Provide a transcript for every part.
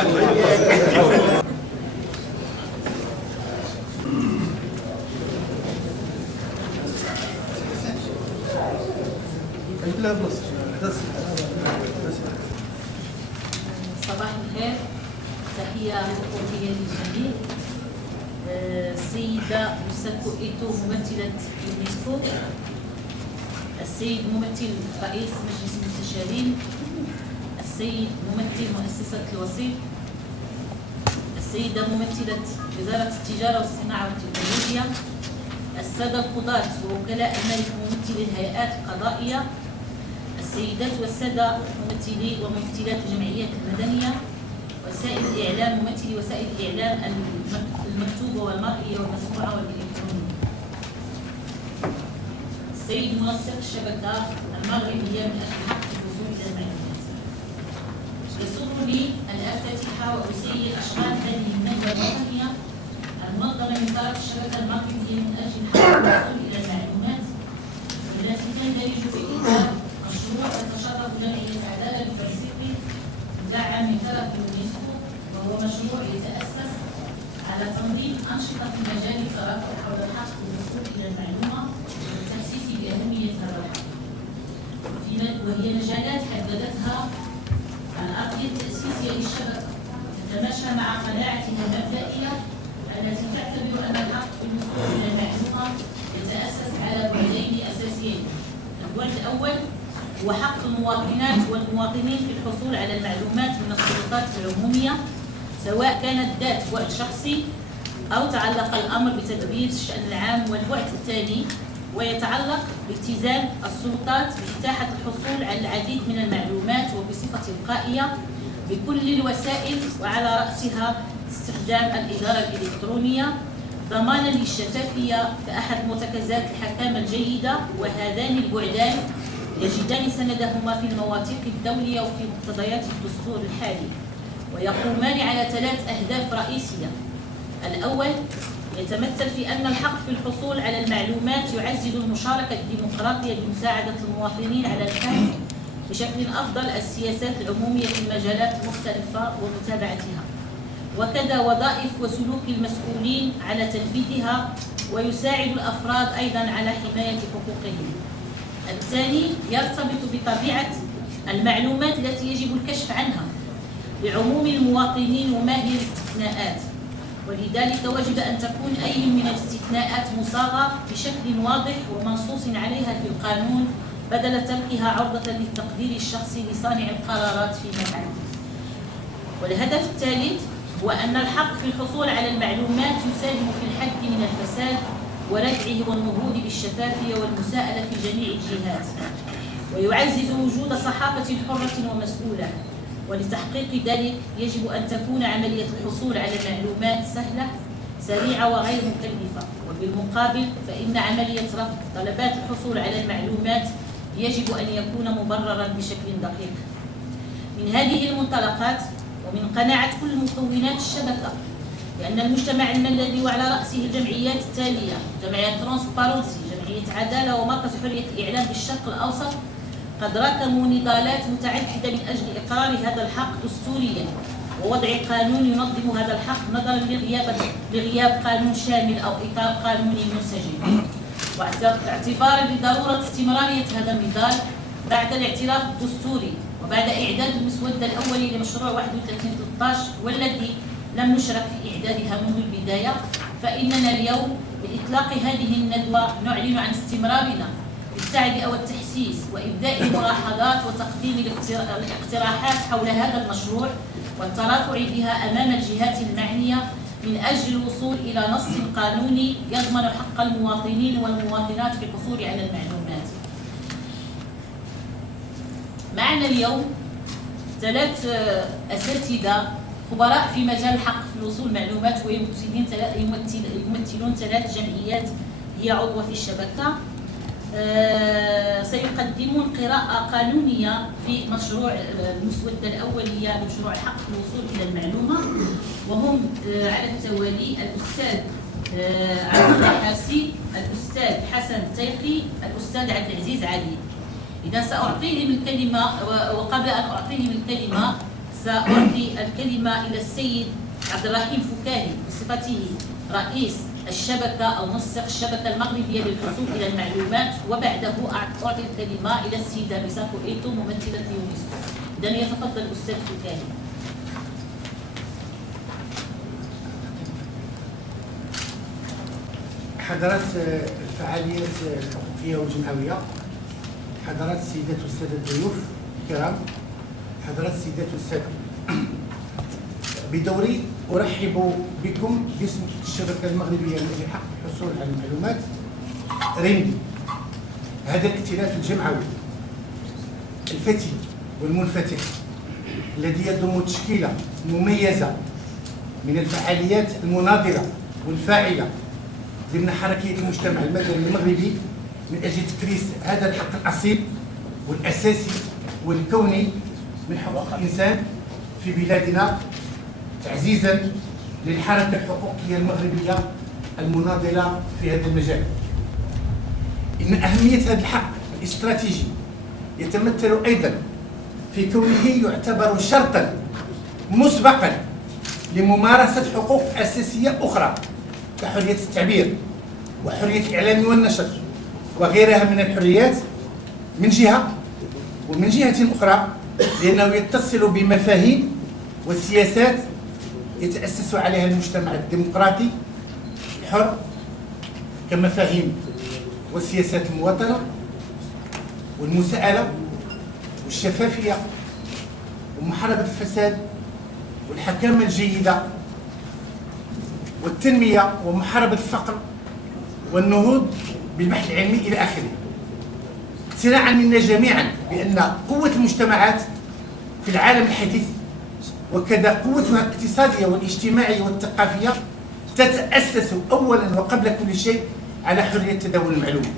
صباح الخير، تحية حقوقية للجميع. السيدة يوساكو إيتو ممثلة يونسكو، السيد ممثل رئيس مجلس المستشارين، السيد ممثل مؤسسة الوسيط، السيدة ممثلة وزارة التجارة والصناعة والتكنولوجيا، السادة القضاة ووكلاء الملك ممثلي الهيئات القضائية، السيدات والسادة ممثلي وممثلات الجمعيات المدنية، وسائل الإعلام ممثلي وسائل الإعلام المكتوبة والمرئية والمسموعة والإلكترونية، السيد منسق الشبكة المغربية من أجل حق الوصول إلى المعلومات. يسرني أن أفتتح وأسير أشغال هذه الندوة الوطنية المنظمة من طرف الشبكة المغربية من أجل حق الوصول إلى المعلومات، والتي تندرج في إطار مشروع تتشرف جمعية عدالة التنسيقي مدعم من طرف اليونسكو، وهو مشروع يتأسس على تنظيم أنشطة في مجال الترافق حول الحق بالوصول إلى المعلومة والتحسيس بأهمية هذا الحق، وهي مجالات حددتها الأرضية التأسيسية للشبكة تتماشى مع قناعتها المبدئية التي تعتبر أن الحق بالوصول إلى المعلومة يتأسس على بعدين أساسيين. البعد الأول هو حق المواطنات والمواطنين في الحصول على المعلومات من السلطات العمومية، سواء كانت ذات بعد شخصي أو تعلق الأمر بتدبير الشأن العام. والبعد الثاني ويتعلق بالتزام السلطات بإتاحة الحصول على العديد من المعلومات وبصفة تلقائية بكل الوسائل، وعلى رأسها استخدام الإدارة الإلكترونية ضمانا للشفافية كأحد مرتكزات الحكامة الجيدة. وهذان البعدان يجدان سندهما في المواثيق الدولية وفي مقتضيات الدستور الحالي، ويقومان على 3 أهداف رئيسية. الأول يتمثل في أن الحق في الحصول على المعلومات يعزز المشاركة الديمقراطية بمساعدة المواطنين على الفهم بشكل أفضل السياسات العمومية في المجالات المختلفة ومتابعتها، وكذا وظائف وسلوك المسؤولين على تنفيذها، ويساعد الأفراد أيضا على حماية حقوقهم. الثاني يرتبط بطبيعة المعلومات التي يجب الكشف عنها لعموم المواطنين وما هي الاستثناءات، ولذلك وجب أن تكون أي من الاستثناءات مصاغة بشكل واضح ومنصوص عليها في القانون بدل تركها عرضة للتقدير الشخصي لصانع القرارات فيما بعد. والهدف الثالث هو أن الحق في الحصول على المعلومات يساهم في الحد من الفساد وردعه والنهوض بالشفافية والمساءلة في جميع الجهات، ويعزز وجود صحافة حرة ومسؤولة. ولتحقيق ذلك يجب أن تكون عملية الحصول على المعلومات سهلة سريعة وغير مكلفة، وبالمقابل فإن عملية رفض طلبات الحصول على المعلومات يجب أن يكون مبررا بشكل دقيق. من هذه المنطلقات ومن قناعة كل مكونات الشبكة بأن المجتمع المدني وعلى رأسه الجمعيات التالية: جمعية ترانسبارنسي، جمعية عدالة، ومركز حرية الإعلام بالشرق الأوسط، قد راكموا نضالات متعددة من أجل إقرار هذا الحق دستوريا ووضع قانون ينظم هذا الحق نظرا لغياب قانون شامل أو إطار قانوني منسجم، واعتبارا بضرورة استمرارية هذا النضال بعد الاعتراف الدستوري وبعد إعداد المسودة الأولي لمشروع 31/13 والذي لم نشرك في إعدادها منذ البداية. فإننا اليوم بإطلاق هذه الندوة نعلن عن استمرارنا بالتعبئة والتحسيس وإبداء الملاحظات وتقديم الاقتراحات حول هذا المشروع والترافع بها أمام الجهات المعنية من أجل الوصول إلى نص قانوني يضمن حق المواطنين والمواطنات في الحصول على المعلومات. معنا اليوم 3 أساتذة خبراء في مجال الحق في الوصول المعلومات، ويمثلون 3 جمعيات هي عضوة في الشبكة. سيقدمون قراءة قانونية في مشروع المسودة الأولية لمشروع الحق في الوصول إلى المعلومة، وهم على التوالي الأستاذ عبد الحاسي، الأستاذ حسن تيقي، الأستاذ عبد العزيز علي. إذا سأعطيهم الكلمة، وقبل أن أعطيهم الكلمة سأعطي الكلمة إلى السيد عبد الرحيم فكاهي بصفته رئيس الشبكة أو منسق الشبكة المغربية للحصول إلى المعلومات، وبعده أعطي الكلمة إلى السيدة ميساكو إيتو ممثلة يونسكو. إذن يتفضل الأستاذ فكاهي. حضرات الفعاليات الحقوقية والجمعوية، حضرات السيدات والسادة الضيوف الكرام، حضرات السيدات والسادة، بدوري أرحب بكم باسم الشبكة المغربية التي حق الحصول على المعلومات ريمدي. هذا الائتلاف الجمعوي الفتي والمنفتح الذي يضم تشكيلة مميزة من الفعاليات المناضلة والفاعلة ضمن حركية المجتمع المدني المغربي من أجل تكريس هذا الحق الأصيل والأساسي والكوني من حقوق الإنسان في بلادنا، تعزيزا للحركة الحقوقية المغربية المناضلة في هذا المجال. إن أهمية هذا الحق الاستراتيجي يتمثل أيضا في كونه يعتبر شرطا مسبقا لممارسة حقوق أساسية أخرى كحرية التعبير وحرية الإعلام والنشر وغيرها من الحريات من جهة، ومن جهة أخرى لأنه يتصل بمفاهيم وسياسات يتأسس عليها المجتمع الديمقراطي الحر كمفاهيم وسياسات المواطنة والمساءلة والشفافية ومحاربة الفساد والحكامة الجيدة والتنمية ومحاربة الفقر والنهوض بالبحث العلمي إلى آخره. سنعلم منا جميعا بأن قوة المجتمعات في العالم الحديث وكذا قوتها الاقتصادية والاجتماعية والثقافية تتأسس أولا وقبل كل شيء على حرية تداول المعلومات.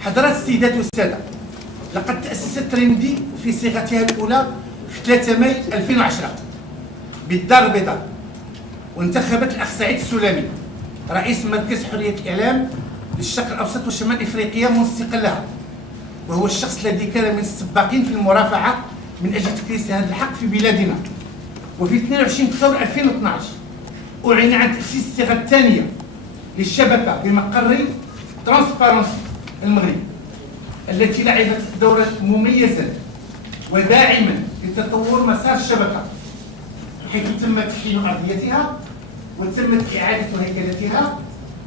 حضرات السيدات والسادة، لقد تأسست ريمدي في صيغتها الأولى في 3 ماي 2010 بالدار البيضاء، وانتخبت الأخ سعيد السلامي رئيس مركز حرية الإعلام للشرق الأوسط وشمال إفريقيا منسقا لها، وهو الشخص الذي كان من السباقين في المرافعة من أجل تكريس هذا الحق في بلادنا. وفي 22 أكتوبر 2012 أعلن عن تأسيس الصيغة الثانية للشبكة بمقر ترانسبارنسي المغرب، التي لعبت دورا مميزا وداعما لتطور مسار الشبكة، حيث تم تحليل أرضيتها وتمت إعادة هيكلتها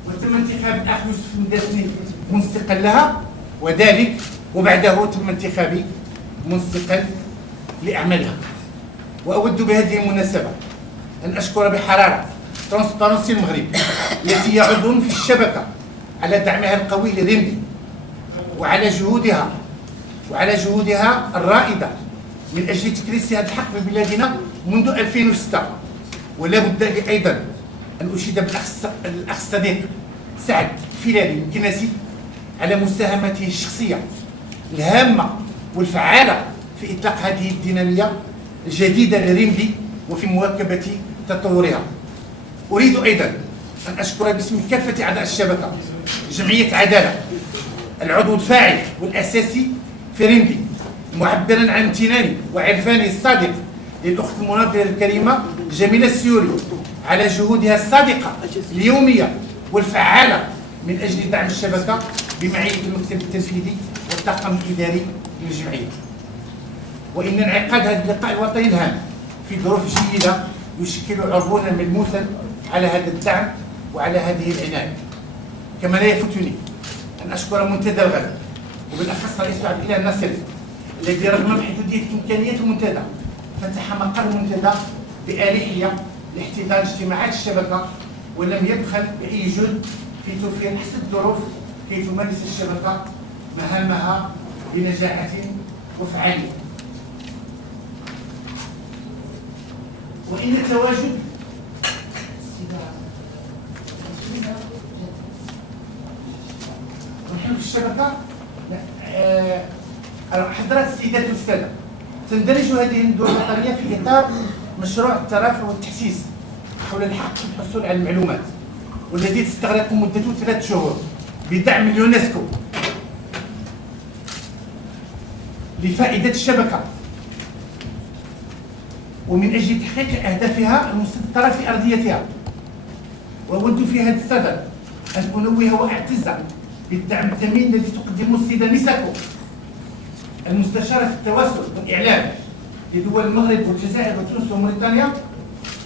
وتم انتخاب الأخ يوسف المداسني منسقا لها، وذلك وبعده تم انتخابي منسقا لأعمالها. وأود بهذه المناسبة أن أشكر بحرارة ترانسبارنسي المغرب التي هي عضو في الشبكة على دعمها القوي لريمدي وعلى جهودها الرائدة من أجل تكريس هذا الحق في بلادنا منذ 2006. ولا بد لي أيضا أن أشيد بالأخ الصديق سعد فيلالي الكناسي على مساهمته الشخصية الهامة والفعالة في إطلاق هذه الدينامية الجديدة لريمدي وفي مواكبة تطورها. أريد أيضا أن أشكر باسم كافة أعضاء الشبكة جمعية عدالة العضو الفاعل والأساسي في ريمدي، معبرا عن امتناني وعرفاني الصادق للأخت المناضلة الكريمة جميلة السيوري على جهودها الصادقة اليومية والفعالة من أجل دعم الشبكة بمعية المكتب التنفيذي والطاقم الإداري للجمعية. وإن انعقاد هذا اللقاء الوطني الهام في ظروف جيدة يشكل عربونا ملموسا على هذا الدعم وعلى هذه العناية. كما لا يفوتني أن أشكر منتدى الغد وبالأخص رئيس عبد الإله الناصري الذي رغم محدودية إمكانيات المنتدى فتح مقر المنتدى بآلية لاحتضان اجتماعات الشبكة، ولم يبخل بأي جهد في توفير أحسن الظروف كي تمارس الشبكة مهامها بنجاحة وفعالية. وإن تواجد نحن في الشبكة حضرات السيدات والسادة، تندرج هذه الندوة الوطنية في إطار مشروع الترافع والتحسيس حول الحق في الحصول على المعلومات، والذي تستغرق مدته 3 شهور بدعم اليونسكو لفائدة الشبكة ومن أجل تحقيق أهدافها المستدرة في أرضيتها. وأود في هذا الصدد أن أنوه وأعتز بالدعم الثمين الذي تقدمه السيدة ميساكو المستشارة في التواصل والإعلام لدول المغرب والجزائر وتونس وموريتانيا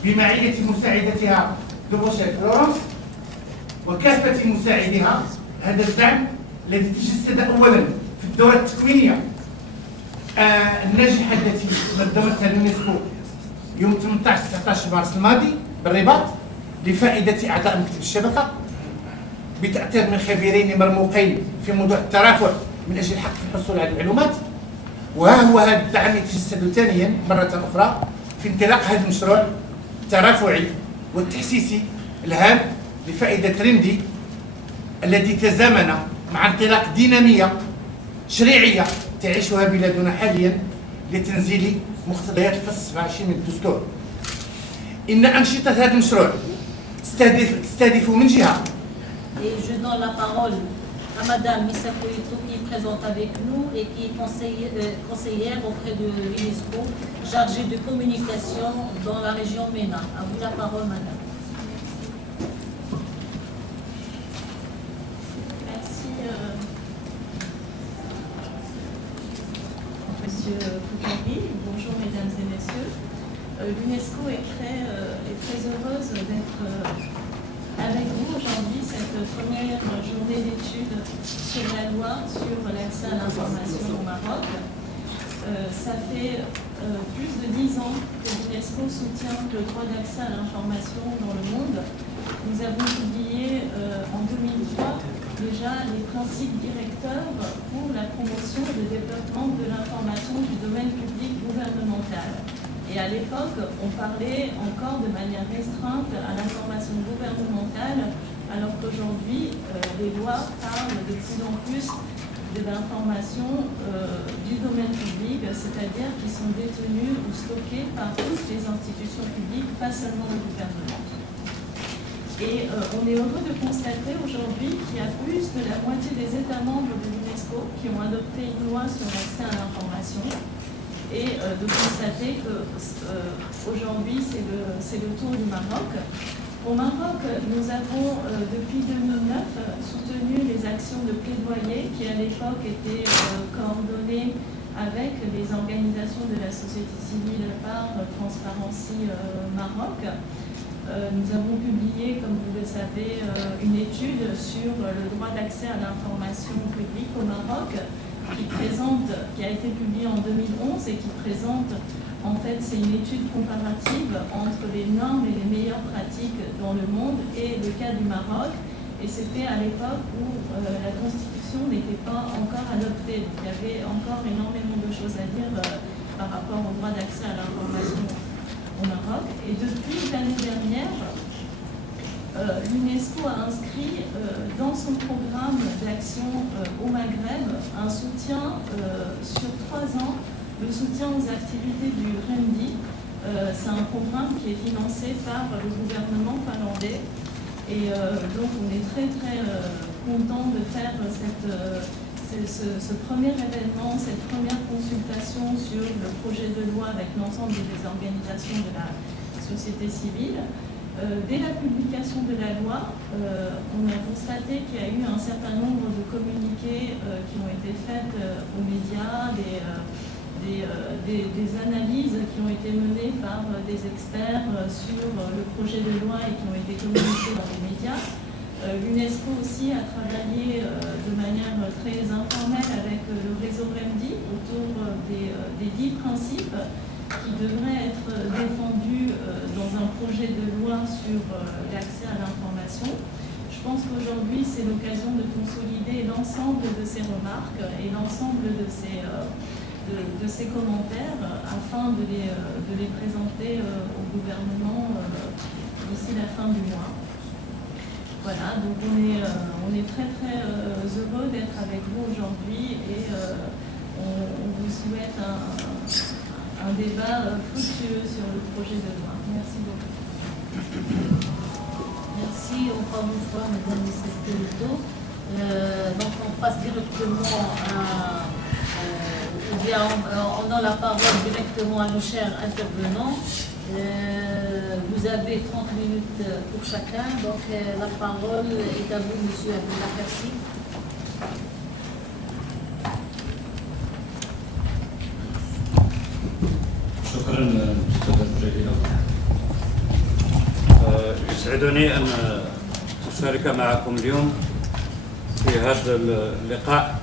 بمعية مساعدتها دوفوشيل فلورنس وكافة مساعديها. هذا الدعم الذي تجسد أولا في الدورة التكوينية الناجحة التي نظمتها اليونسكو يوم 18-19 مارس الماضي بالرباط لفائدة أعضاء مكتب الشبكة بتأثير من خبيرين مرموقين في موضوع الترافع من أجل الحق في الحصول على المعلومات. وها هو هذا الدعم يتجسد ثانيا مرة أخرى في انطلاق هذا المشروع الترافعي والتحسيسي الهام لفائدة رمدي الذي تزامن مع انطلاق دينامية تشريعية تعيشها بلادنا حاليا لتنزيل مقتضيات الفصل 27 من الدستور. إن أنشطة هذا المشروع تستهدف من جهة. Et je donne la parole à Madame Missako Ito qui est présente avec nous et qui est conseillère auprès de l'UNESCO, chargée de communication dans la région MENA. À vous la parole, Madame. Merci, Monsieur Koukari. Bonjour, Mesdames et Messieurs. L'UNESCO est très heureuse d'être avec vous aujourd'hui, cette première journée d'études sur la loi sur l'accès à l'information au Maroc. Ça fait plus de 10 ans que l'UNESCO soutient le droit d'accès à l'information dans le monde. Nous avons publié en 2003 déjà les principes directeurs pour la promotion et le développement de l'information du domaine public gouvernemental. Et à l'époque, on parlait encore de manière restreinte à l'information gouvernementale, alors qu'aujourd'hui, les lois parlent de plus en plus de l'information du domaine public, c'est-à-dire qui sont détenues ou stockées par toutes les institutions publiques, pas seulement le gouvernement. Et on est heureux de constater aujourd'hui qu'il y a plus de la moitié des États membres de l'UNESCO qui ont adopté une loi sur l'accès à l'information. Et de constater qu'aujourd'hui, c'est le tour du Maroc. Au Maroc, nous avons, depuis 2009, soutenu les actions de plaidoyer qui, à l'époque, étaient coordonnées avec les organisations de la société civile par Transparency Maroc. Nous avons publié, comme vous le savez, une étude sur le droit d'accès à l'information publique au Maroc, qui a été publiée en 2011 et qui présente, en fait, c'est une étude comparative entre les normes et les meilleures pratiques dans le monde et le cas du Maroc. Et c'était à l'époque où la Constitution n'était pas encore adoptée. Donc il y avait encore énormément de choses à dire par rapport au droit d'accès à l'information au Maroc. Et depuis l'année dernière, l'UNESCO a inscrit dans son programme d'action au Maghreb un soutien sur 3 ans, le soutien aux activités du REMDI. C'est un programme qui est financé par le gouvernement finlandais. Et donc on est très content de faire ce premier événement, cette première consultation sur le projet de loi avec l'ensemble des organisations de la société civile. Dès la publication de la loi, on a constaté qu'il y a eu un certain nombre de communiqués qui ont été faits aux médias, des analyses qui ont été menées par des experts sur le projet de loi et qui ont été communiquées dans les médias. L'UNESCO aussi a travaillé de manière très informelle avec le réseau REMDI autour des 10 principes qui devrait être défendu dans un projet de loi sur l'accès à l'information. Je pense qu'aujourd'hui, c'est l'occasion de consolider l'ensemble de ces remarques et l'ensemble de ces commentaires afin de les présenter au gouvernement d'ici la fin du mois. Voilà, donc on est très heureux d'être avec vous aujourd'hui et on vous souhaite un débat fructueux sur le projet de loi. Merci beaucoup. Merci encore une fois, Mesdames et Messieurs. Donc on passe directement au Eh bien, on donne la parole directement à nos chers intervenants. Vous avez 30 minutes pour chacun, donc la parole est à vous, Monsieur Abdullah Kassi. شكرا أستاذة جليلة. يسعدني أن أشارك معكم اليوم في هذا اللقاء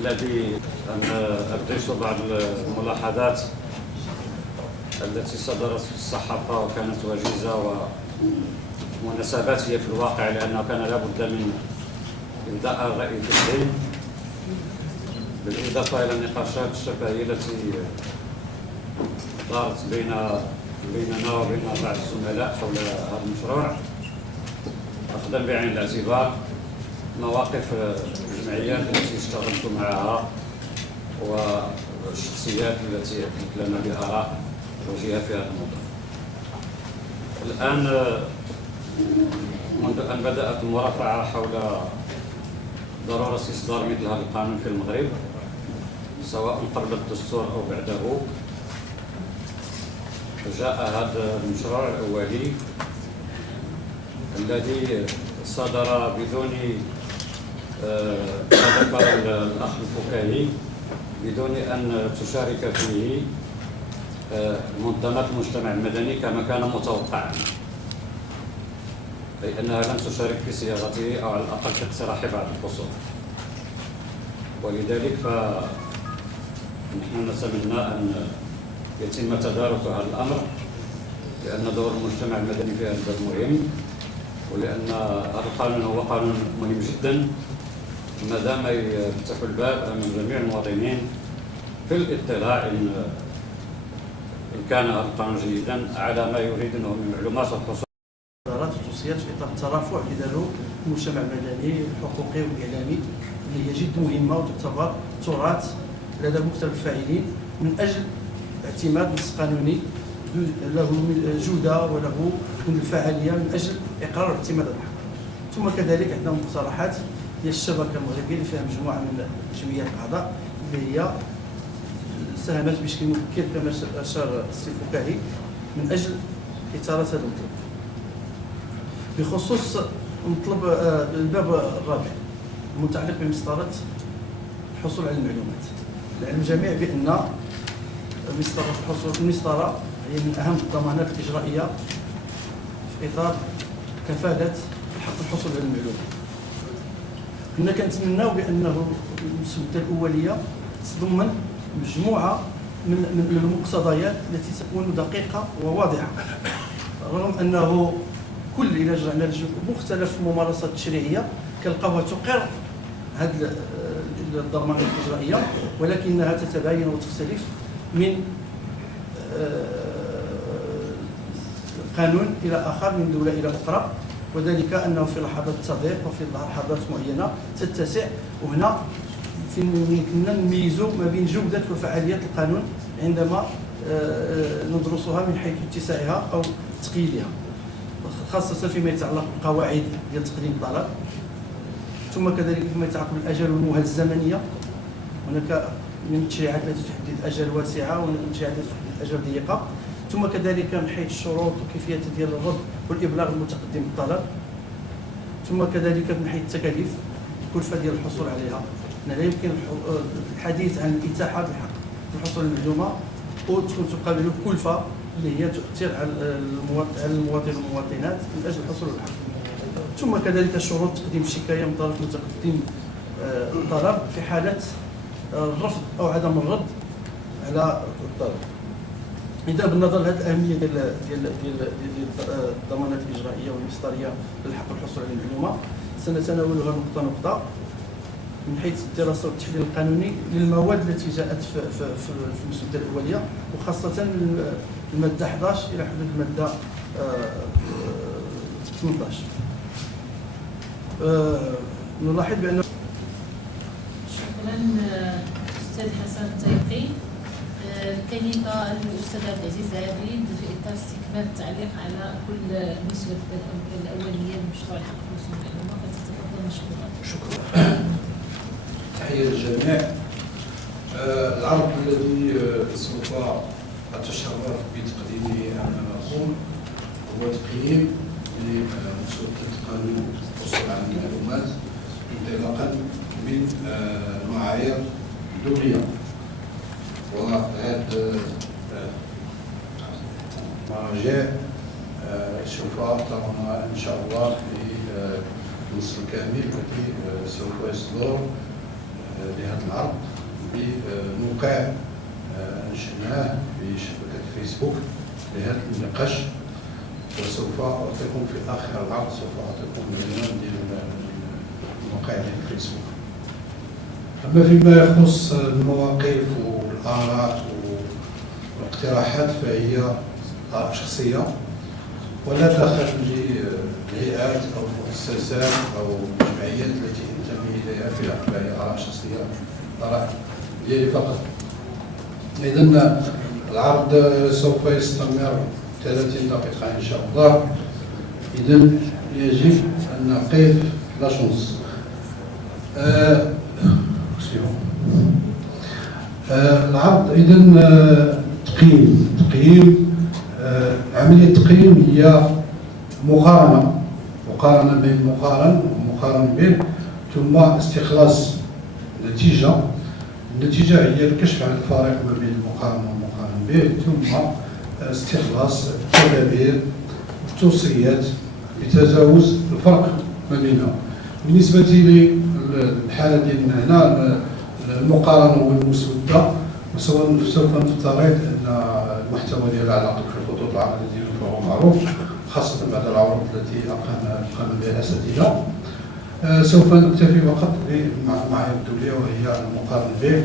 الذي أبديت بعض الملاحظات التي صدرت في الصحافة وكانت وجيزة ومناسبات هي في الواقع، لأنه كان لابد من إبداء الرأي في العلم، بالإضافة إلى النقاشات الشفهية التي دارت بيننا وبين بعض الزملاء حول هذا المشروع، أخذا بعين الاعتبار مواقف الجمعيات التي اشتغلت معها والشخصيات التي أدلت لنا بآراء وجهة في هذا الموضوع. الآن منذ أن بدأت المرافعة حول ضرورة إصدار مثل هذا القانون في المغرب، سواء قبل الدستور أو بعده، جاء هذا المشروع الأولي الذي صدر بدون ما ذكر الأخ الفكاهي، بدون أن تشارك فيه منظمات المجتمع المدني كما كان متوقعا، أي أنها لم تشارك في صياغته أو على الأقل في اقتراح بعض الفصول. ولذلك فنحن نتمنى أن يتم تدارك هذا الأمر، لأن دور المجتمع المدني في هذا مهم، ولأن هذا القانون هو قانون مهم جدا ما دام يفتح الباب أمام جميع المواطنين في الاطلاع إن كان هذا القانون جيدا على ما يريدونه من معلومات والحصول. قرارات وتوصيات في اطار الترافع اللي داروا المجتمع المدني الحقوقي والاعلامي، اللي هي جد مهمه وتعتبر تراث لدى مختلف الفاعلين من اجل اعتماد نص قانوني له جوده وله من الفعاليه من اجل اقرار واعتماد الحق. ثم كذلك عندنا مقترحات ديال الشبكه المغربيه اللي فيها مجموعه من الجمعيات الاعضاء اللي هي ساهمت بشكل مبكر كما اشار السي فكاهي من اجل اثاره هذا المطلب. بخصوص مطلب الباب الرابع المتعلق بمسطره الحصول على المعلومات، لعلم الجميع بان المسطره هي من اهم الضمانات الاجرائيه في اطار كفاله حق الحصول على المعلومات. كنا كنتمناو بانه المسوده الاوليه تتضمن مجموعه من المقتضيات التي تكون دقيقه وواضحه، رغم انه كل الى رجعنا لمختلف الممارسات التشريعيه كنلقاوها تقر هذه الضمانات الاجرائيه، ولكنها تتباين وتختلف من قانون الى اخر، من دوله الى اخرى، وذلك انه في لحظات التضييق وفي لحظات معينه تتسع. وهنا يمكننا نميزوا ما بين جوده وفعاليه القانون عندما ندرسها من حيث اتساعها او تقييدها، خاصه فيما يتعلق بالقواعد ديال تقديم الطلب، ثم كذلك فيما يتعلق بالاجال والمهله الزمنيه. هناك من التشريعات التي تحدد اجال واسعه وهناك التشريعات التي تحدد اجال ضيقه، ثم كذلك من حيث الشروط وكيفيه ديال الرد والابلاغ المتقدم بالطلب، ثم كذلك من حيث التكاليف الكلفه ديال الحصول عليها. لا يمكن الحديث عن الاتاحه بالحق الحصول على المعلومه وتكون تقابل كلفه اللي هي تؤثر على المواطن والمواطنات من اجل الحصول على الحق. ثم كذلك شروط تقديم الشكايه من طرف متقدم الطلب في حاله الرفض او عدم الرد على الطلب. اذا بالنظر لهذه الاهميه ديال الضمانات الاجرائيه والمسطريه للحق الحصول على المعلومه، سنتناولها نقطه نقطه من حيث الدراسه والتحليل القانوني للمواد التي جاءت في المسوده الاوليه، وخاصه الماده 11 الى حدود الماده 18. نلاحظ بان شكرا استاذ حسن الطيقي. كلمه الاستاذ عبد العزيز عبيد في اطار استكمال التعليق على كل المسوده الاوليه لمشروع الحق الوصول للمعلومه، فتتفضل مشكورا. شكرا. تحية للجميع. العرض الذي سوف أتشرف بتقديمه أمام القوم هو تقييم لمسودة قانون الحصول على المعلومات انطلاقا من معايير دولية. وهذا المراجع سوف ترون إن شاء الله في النص الكامل الذي سوف يصدر لهذا العرض بموقع أنشأناه في شبكة فيسبوك لهذا النقاش، وسوف أعطيكم في آخر العرض سوف أعطيكم العنوان ديال الموقع ديال الفيسبوك. أما فيما يخص المواقف والآراء والاقتراحات فهي آراء شخصية ولا دخل لهيئات أو مؤسسات أو جمعيات التي أنتمي إليها فهي آراء شخصية، آراء ديالي فقط. إذن العرض سوف يستمر 30 دقيقة إن شاء الله. إذن يجب أن نقف لا شونس. العرض إذن تقييم عملية التقييم هي مقارنة بين مقارنة بين ثم استخلاص نتيجة. النتيجة هي الكشف عن الفارق ما بين المقارنة والمقارن به، ثم استخلاص التدابير والتوصيات لتجاوز الفرق ما بينها. بالنسبة للحالة ديالنا هنا المقارنة والمسودة سوف نفترض أن المحتوى ديالها على الأقل في الخطوط العامة ديالو فهو معروف، خاصة بعد العروض التي أقام بها الأساتذة. سوف نكتفي فقط بالمعايير الدولية وهي المقارنة به.